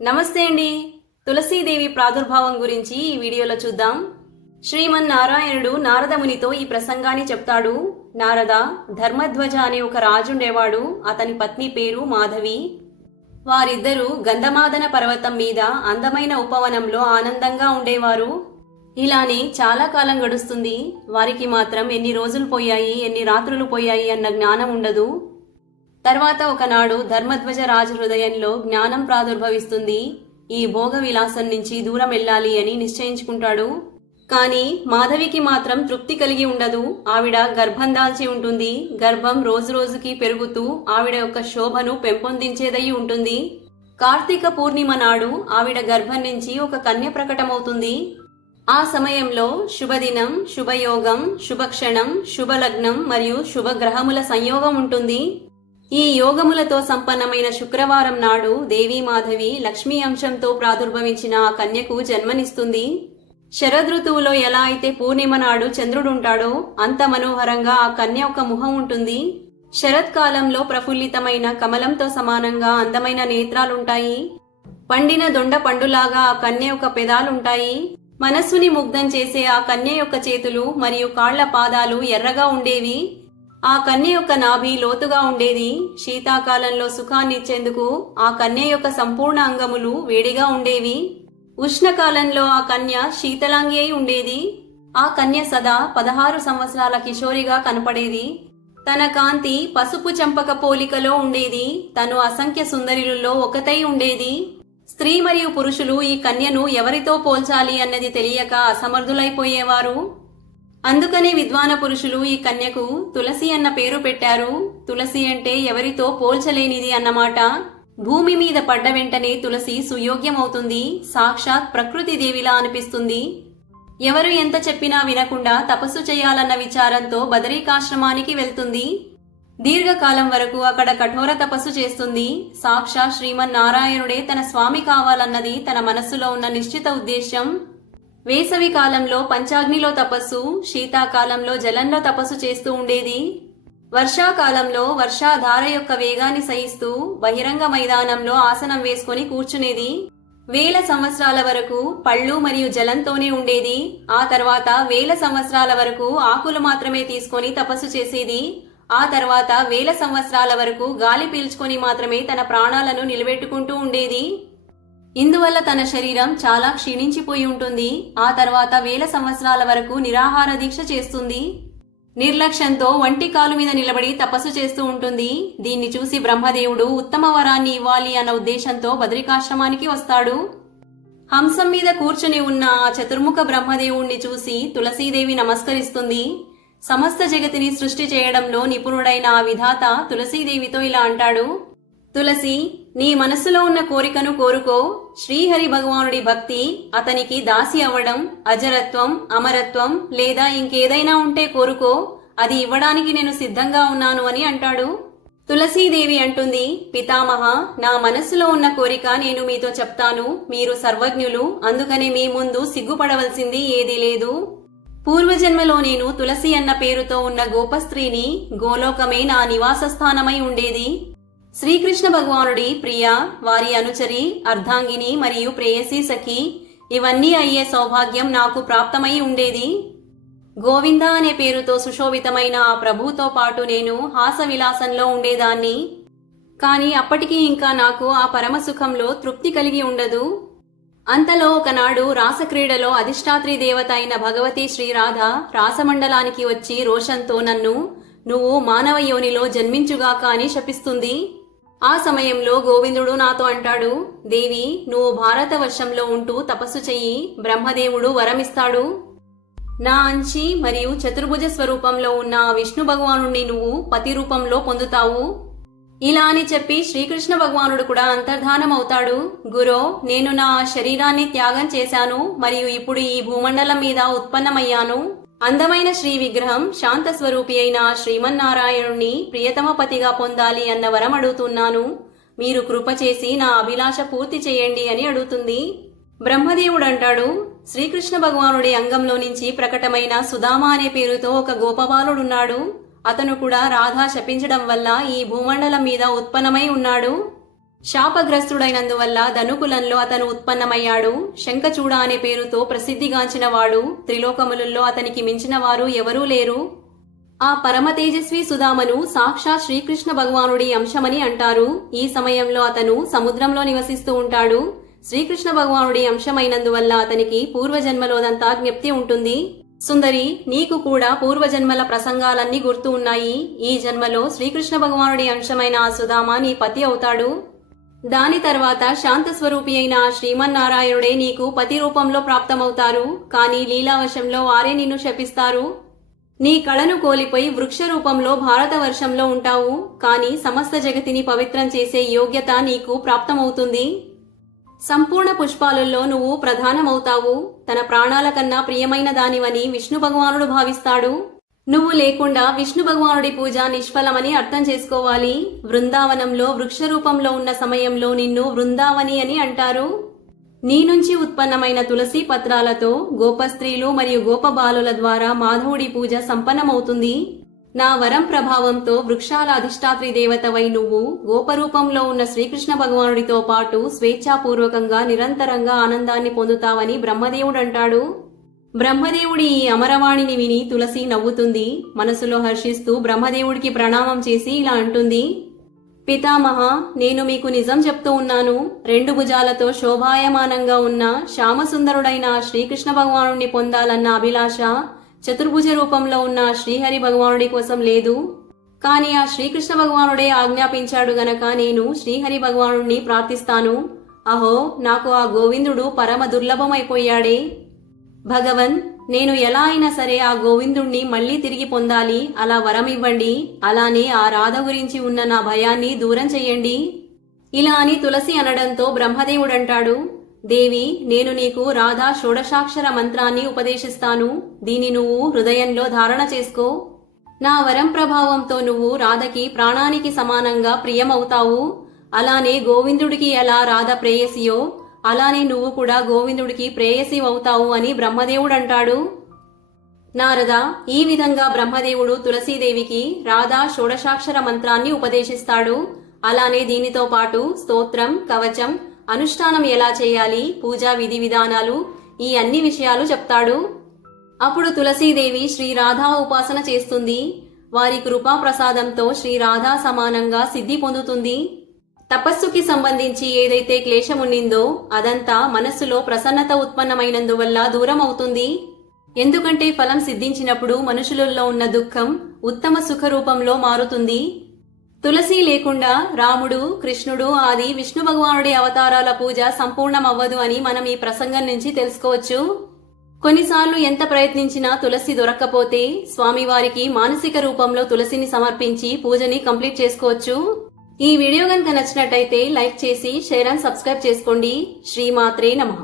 నమస్తే అండి. తులసీదేవి ప్రాదుర్భావం గురించి ఈ వీడియోలో చూద్దాం. శ్రీమన్నారాయణుడు నారదమునితో ఈ ప్రసంగాన్ని చెప్తాడు. నారద, ధర్మధ్వజ అనే ఒక రాజుండేవాడు. అతని పత్ని పేరు మాధవి. వారిద్దరూ గంధమాదన పర్వతం మీద అందమైన ఉపవనంలో ఆనందంగా ఉండేవారు. ఇలానే చాలా కాలం గడుస్తుంది. వారికి మాత్రం ఎన్ని రోజులు పోయాయి, ఎన్ని రాత్రులు పోయాయి అన్న జ్ఞానం ఉండదు. తర్వాత ఒకనాడు ధర్మధ్వజ రాజు హృదయంలో జ్ఞానం ప్రాదుర్భవిస్తుంది. ఈ భోగ విలాసం నుంచి దూరం వెళ్ళాలి అని నిశ్చయించుకుంటాడు. కాని మాధవికి మాత్రం తృప్తి కలిగి ఉండదు. ఆవిడ గర్భం దాల్చి ఉంటుంది. గర్భం రోజురోజుకి పెరుగుతూ ఆవిడ యొక్క శోభను పెంపొందించేదై ఉంటుంది. కార్తీక పూర్ణిమ నాడు ఆవిడ గర్భం నుంచి ఒక కన్య ప్రకటమవుతుంది. ఆ సమయంలో శుభదినం, శుభయోగం, శుభక్షణం, శుభలగ్నం మరియు శుభగ్రహముల సంయోగం ఉంటుంది. ఈ యోగములతో సంపన్నమైన శుక్రవారం నాడు దేవీమాధవి లక్ష్మీ అంశంతో ప్రాదుర్భవించిన ఆ కన్యకు జన్మనిస్తుంది. శరదృతువులో ఎలా అయితే పూర్ణిమ నాడు చంద్రుడుంటాడో అంత మనోహరంగా ఆ కన్య ఒక ముఖం ఉంటుంది. శరత్కాలంలో ప్రఫుల్లితమైన కమలంతో సమానంగా అందమైన నేత్రాలుంటాయి. పండిన దొండ పండులాగా ఆ కన్య యొక్క పెదాలుంటాయి. మనస్సుని ముగ్ధం చేసే ఆ కన్య యొక్క చేతులు మరియు కాళ్ల పాదాలు ఎర్రగా ఉండేవి. ఆ కన్య యొక్క నాభి లోతుగా ఉండేది. శీతాకాలంలో సుఖాన్నిచ్చేందుకు ఆ కన్య యొక్క సంపూర్ణ అంగములు వేడిగా ఉండేవి. ఉష్ణకాలంలో ఆ కన్య శీతలాంగి అయి ఉండేది. ఆ కన్య సదా 16 సంవత్సరాల కిషోరిగా కనపడేది. తన కాంతి పసుపు చంపక పోలికలో ఉండేది. తను అసంఖ్య సుందరులలో ఒకతై ఉండేది. స్త్రీ మరియు పురుషులు ఈ కన్యను ఎవరితో పోల్చాలి అన్నది తెలియక అసమర్థులైపోయేవారు. అందుకనే విద్వాన పురుషులు ఈ కన్యకు తులసి అన్న పేరు పెట్టారు. తులసి అంటే ఎవరితో పోల్చలేనిది అన్నమాట. భూమి మీద పడ్డ వెంటనే తులసి సుయోగ్యమవుతుంది. సాక్షాత్ ప్రకృతి దేవిలా అనిపిస్తుంది. ఎవరు ఎంత చెప్పినా వినకుండా తపస్సు చేయాలన్న విచారంతో బదరీకాశ్రమానికి వెళ్తుంది. దీర్ఘకాలం వరకు అక్కడ కఠోర తపస్సు చేస్తుంది. సాక్షాత్ శ్రీమన్నారాయణుడే తన స్వామి కావాలన్నది తన మనస్సులో ఉన్న నిశ్చిత ఉద్దేశం. వేసవి కాలంలో పంచాగ్నిలో తపస్సు, శీతాకాలంలో జలంలో తపస్సు చేస్తూ ఉండేది. వర్షాకాలంలో వర్షాధార యొక్క వేగాన్ని సహిస్తూ బహిరంగ మైదానంలో ఆసనం వేసుకుని కూర్చునేది. 1000 సంవత్సరాల వరకు పళ్ళు మరియు జలంతోనే ఉండేది. ఆ తర్వాత 1000 సంవత్సరాల వరకు ఆకులు మాత్రమే తీసుకొని తపస్సు చేసేది. ఆ తర్వాత 1000 సంవత్సరాల వరకు గాలి పీల్చుకొని మాత్రమే తన ప్రాణాలను నిలబెట్టుకుంటూ ఉండేది. ఇందువల్ల తన శరీరం చాలా క్షీణించిపోయి ఉంటుంది. ఆ తర్వాత 1000 సంవత్సరాల వరకు నిరాహార దీక్ష చేస్తుంది. నిర్లక్ష్యంతో వంటి కాలు మీద నిలబడి తపస్సు చేస్తూ ఉంటుంది. దీన్ని చూసి బ్రహ్మదేవుడు ఉత్తమ వరాన్ని ఇవ్వాలి అన్న ఉద్దేశంతో బదరికాశ్రమానికి వస్తాడు. హంసం మీద కూర్చుని ఉన్న ఆ చతుర్ముఖ బ్రహ్మదేవుణ్ణి చూసి తులసీదేవి నమస్కరిస్తుంది. సమస్త జగతిని సృష్టి చేయడంలో నిపుణుడైన ఆ విధాత తులసీదేవితో ఇలా అంటాడు. తులసి, నీ మనస్సులో ఉన్న కోరికను కోరుకో. శ్రీహరి భగవానుడి భక్తి, అతనికి దాసి అవ్వడం, అజరత్వం, అమరత్వం లేదా ఇంకేదైనా ఉంటే కోరుకో. అది ఇవ్వడానికి నేను సిద్ధంగా ఉన్నాను అని అంటాడు. తులసీదేవి అంటుంది, పితామహ, నా మనస్సులో ఉన్న కోరిక నేను మీతో చెప్తాను. మీరు సర్వజ్ఞులు, అందుకనే మీ ముందు సిగ్గుపడవలసింది ఏదీ లేదు. పూర్వజన్మలో నేను తులసి అన్న పేరుతో ఉన్న గోపస్త్రీని. గోలోకమే నా నివాస స్థానమై ఉండేది. శ్రీకృష్ణ భగవానుడి ప్రియ, వారి అనుచరి, అర్ధాంగిని మరియు ప్రేయసీ సఖి, ఇవన్నీ అయ్యే సౌభాగ్యం నాకు ప్రాప్తమై ఉండేది. గోవింద అనే పేరుతో సుశోభితమైన ఆ ప్రభుతో పాటు నేను హాస విలాసంలో ఉండేదాన్ని. కాని అప్పటికీ ఇంకా నాకు ఆ పరమసుఖంలో తృప్తి కలిగి ఉండదు. అంతలో ఒకనాడు రాసక్రీడలో అధిష్టాత్రి దేవత అయిన భగవతి శ్రీరాధ రాసమండలానికి వచ్చి రోషంతో నన్ను, నువ్వు మానవ యోనిలో జన్మించుగాక అని శపిస్తుంది. ఆ సమయంలో గోవిందుడు నాతో అంటాడు, దేవి, నువ్వు భారతవర్షంలో ఉంటూ తపస్సు చెయ్యి. బ్రహ్మదేవుడు వరమిస్తాడు. నా అంచి మరియు చతుర్భుజ స్వరూపంలో ఉన్న విష్ణు భగవానుణ్ణి నువ్వు పతి రూపంలో పొందుతావు. ఇలా అని చెప్పి శ్రీకృష్ణ భగవానుడు కూడా అంతర్ధానం అవుతాడు. గురో, నేను నా శరీరాన్ని త్యాగం చేశాను మరియు ఇప్పుడు ఈ భూమండలం మీద ఉత్పన్నమయ్యాను. అందమైన శ్రీ విగ్రహం, శాంత స్వరూపి అయిన శ్రీమన్నారాయణుణ్ణి ప్రియతమ పతిగా పొందాలి అన్న వరం అడుగుతున్నాను. మీరు కృప చేసి నా అభిలాష పూర్తి చేయండి అని అడుగుతుంది. బ్రహ్మదేవుడు అంటాడు, శ్రీకృష్ణ భగవానుడి అంగంలో నుంచి ప్రకటమైన సుధామ అనే పేరుతో ఒక గోపబాలుడున్నాడు. అతను కూడా రాధ శపించడం వల్ల ఈ భూమండలం మీద ఉత్పన్నమై ఉన్నాడు. శాపగ్రస్తుడైనందువల్ల ధనుకులంలో అతను ఉత్పన్నమయ్యాడు. శంఖచూడ అనే పేరుతో ప్రసిద్ధిగాంచినవాడు. త్రిలోకములలో అతనికి మించిన వారు ఎవరూ లేరు. ఆ పరమ తేజస్వి సుధామను సాక్షాత్ శ్రీకృష్ణ భగవానుడి అంశమని అంటారు. ఈ సమయంలో అతను సముద్రంలో నివసిస్తూ ఉంటాడు. శ్రీకృష్ణ భగవానుడి అంశమైనందువల్ల అతనికి పూర్వజన్మలోదంతా జ్ఞప్తి ఉంటుంది. సుందరి, నీకు కూడా పూర్వజన్మల ప్రసంగాలన్నీ గుర్తు ఉన్నాయి. ఈ జన్మలో శ్రీకృష్ణ భగవానుడి అంశమైన ఆ సుధామ నీ పతి అవుతాడు. దాని తర్వాత శాంత స్వరూపి అయిన ఆ శ్రీమన్నారాయణుడే నీకు పతి రూపంలో ప్రాప్తమవుతారు. కానీ లీలావశంలో వారే నిన్ను శపిస్తారు. నీ కళను కోల్పోయి వృక్ష రూపంలో భారతవర్షంలో ఉంటావు. కానీ సమస్త జగతిని పవిత్రం చేసే యోగ్యత నీకు ప్రాప్తమవుతుంది. సంపూర్ణ పుష్పాలలో నువ్వు ప్రధానమవుతావు. తన ప్రాణాల కన్నా ప్రియమైన దానివని విష్ణు భగవానుడు భావిస్తాడు. నువ్వు లేకుండా విష్ణు భగవానుడి పూజ నిష్ఫలమని అర్థం చేసుకోవాలి. బృందావనంలో వృక్ష రూపంలో ఉన్న సమయంలో నిన్ను వృందావని అని అంటారు. నీ నుంచి ఉత్పన్నమైన తులసి పత్రాలతో గోపస్త్రీలు మరియు గోపబాలుల ద్వారా మాధవుడి పూజ సంపన్నమవుతుంది. నా వరం ప్రభావంతో వృక్షాల అధిష్టాత్రి దేవతవై నువ్వు గోపరూపంలో ఉన్న శ్రీకృష్ణ భగవానుడితో పాటు స్వేచ్ఛాపూర్వకంగా నిరంతరంగా ఆనందాన్ని పొందుతావని బ్రహ్మదేవుడంటాడు. బ్రహ్మదేవుడి ఈ అమరవాణిని విని తులసి నవ్వుతుంది. మనసులో హర్షిస్తూ బ్రహ్మదేవుడికి ప్రణామం చేసి ఇలా అంటుంది: పితామహ, నేను మీకు నిజం చెప్తూ ఉన్నాను. 2 భుజాలతో శోభాయమానంగా ఉన్న శ్యామసుందరుడైన శ్రీకృష్ణ భగవానుడిని పొందాలన్న అభిలాష చతుర్భుజ రూపంలో ఉన్న శ్రీహరి భగవానుడి కోసం లేదు. కాని ఆ శ్రీకృష్ణ భగవానుడే ఆజ్ఞాపించాడు గనక నేను శ్రీహరి భగవానుడిని ప్రార్థిస్తాను. అహో, నాకు ఆ గోవిందుడు పరమ దుర్లభమైపోయాడే. భగవన్, నేను ఎలా అయినా సరే ఆ గోవిందుణ్ణి మళ్లీ తిరిగి పొందాలి. అలా వరం ఇవ్వండి. అలానే ఆ రాధ గురించి ఉన్న నా భయాన్ని దూరం చెయ్యండి. ఇలా అని తులసి అనడంతో బ్రహ్మదేవుడంటాడు: దేవి, నేను నీకు రాధా షోడశాక్షర మంత్రాన్ని ఉపదేశిస్తాను. దీని నువ్వు హృదయంలో ధారణ చేసుకో. నా వరం ప్రభావంతో నువ్వు రాధకి ప్రాణానికి సమానంగా ప్రియమవుతావు. అలానే గోవిందుడికి ఎలా రాధ ప్రేయసియో అలానే నువ్వు కూడా గోవిందుడికి ప్రేయసి అవుతావు అని బ్రహ్మదేవుడంటాడు. నారద, ఈ విధంగా బ్రహ్మదేవుడు తులసీదేవికి రాధా షోడశాక్షర మంత్రాన్ని ఉపదేశిస్తాడు. అలానే దీనితో పాటు స్తోత్రం, కవచం, అనుష్ఠానం ఎలా చేయాలి, పూజా విధి విధానాలు, ఈ అన్ని విషయాలు చెప్తాడు. అప్పుడు తులసీదేవి శ్రీరాధా ఉపాసన చేస్తుంది. వారి కృపా ప్రసాదంతో శ్రీరాధా సమానంగా సిద్ధి పొందుతుంది. తపస్సుకి సంబంధించి ఏదైతే క్లేశమున్నిందో అదంతా మనస్సులో ప్రసన్నత ఉత్పన్నమైనందువల్ల దూరం అవుతుంది. ఎందుకంటే ఫలం సిద్ధించినప్పుడు మనుషులలో ఉన్న దుఃఖం ఉత్తమ సుఖ రూపంలో మారుతుంది. తులసి లేకుండా రాముడు, కృష్ణుడు ఆది విష్ణు భగవానుడి అవతారాల పూజ సంపూర్ణమవ్వదు అని మనం ఈ ప్రసంగం నుంచి తెలుసుకోవచ్చు. కొన్నిసార్లు ఎంత ప్రయత్నించినా తులసి దొరక్కపోతే స్వామివారికి మానసిక రూపంలో తులసిని సమర్పించి పూజని కంప్లీట్ చేసుకోవచ్చు. ఈ వీడియో గనుక నచ్చినట్టయితే లైక్ చేసి షేర్ అండ్ సబ్స్క్రైబ్ చేసుకోండి. శ్రీమాత్రే నమః.